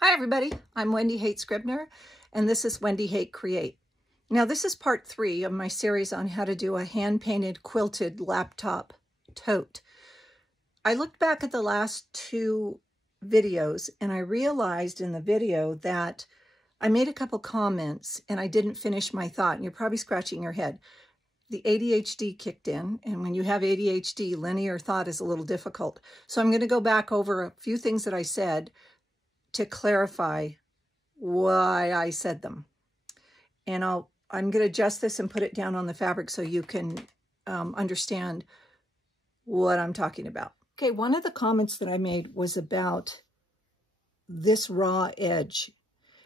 Hi everybody, I'm Wendy Haight Scribner, and this is Wendy Haight Create. Now this is part 3 of my series on how to do a hand-painted quilted laptop tote. I looked back at the last 2 videos and I realized in the video that I made a couple comments and I didn't finish my thought, and you're probably scratching your head. The ADHD kicked in, and when you have ADHD, linear thought is a little difficult. So I'm going to go back over a few things that I said to clarify why I said them. And I'm going to adjust this and put it down on the fabric so you can understand what I'm talking about. Okay, one of the comments that I made was about this raw edge,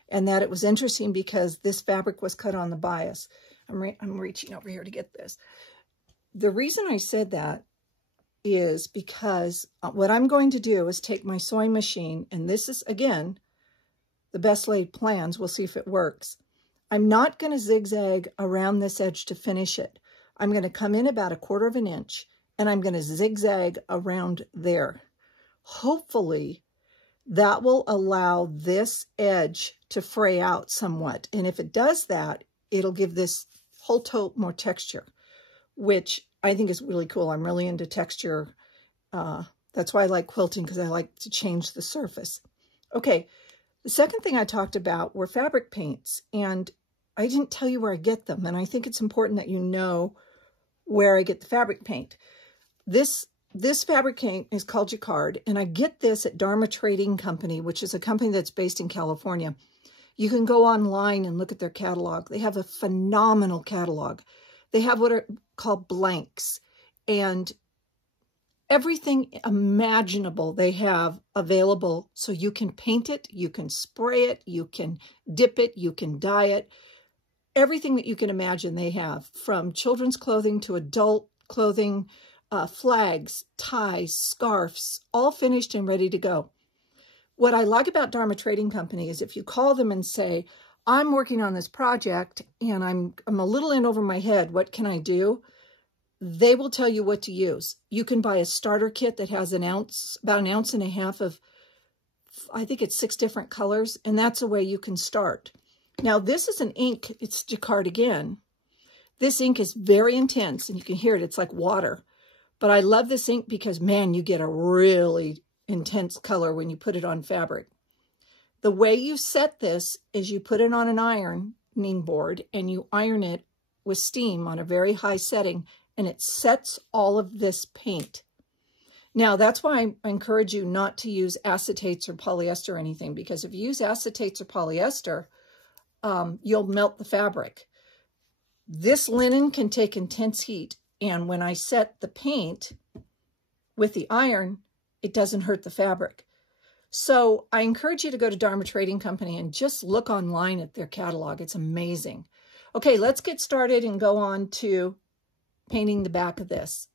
and that it was interesting because this fabric was cut on the bias. I'm reaching over here to get this. The reason I said that is because what I'm going to do is take my sewing machine, and this is, again, the best laid plans. We'll see if it works. I'm not going to zigzag around this edge to finish it. I'm going to come in about 1/4 inch, and I'm going to zigzag around there. Hopefully, that will allow this edge to fray out somewhat. And if it does that, it'll give this whole tote more texture, which I think is really cool. I'm really into texture. That's why I like quilting, because I like to change the surface. Okay, the second thing I talked about were fabric paints, and I didn't tell you where I get them, and I think it's important that you know where I get the fabric paint. This fabric paint is called Jacquard, and I get this at Dharma Trading Company, which is a company that's based in California. You can go online and look at their catalog. They have a phenomenal catalog. They have what are called blanks, and everything imaginable they have available, so you can paint it, you can spray it, you can dip it, you can dye it. Everything that you can imagine they have, from children's clothing to adult clothing, flags, ties, scarves, all finished and ready to go. What I like about Dharma Trading Company is if you call them and say, I'm working on this project and I'm a little in over my head, what can I do? They will tell you what to use. You can buy a starter kit that has about 1.5 ounces of, I think it's 6 different colors, and that's a way you can start. Now this is an ink, it's Jacquard again. This ink is very intense, and you can hear it, it's like water. But I love this ink because, man, you get a really intense color when you put it on fabric. The way you set this is you put it on an ironing board and you iron it with steam on a very high setting, and it sets all of this paint. Now, that's why I encourage you not to use acetates or polyester or anything, because if you use acetates or polyester, you'll melt the fabric. This linen can take intense heat, and when I set the paint with the iron, it doesn't hurt the fabric. So I encourage you to go to Dharma Trading Company and just look online at their catalog. It's amazing. Okay, let's get started and go on to painting the back of this.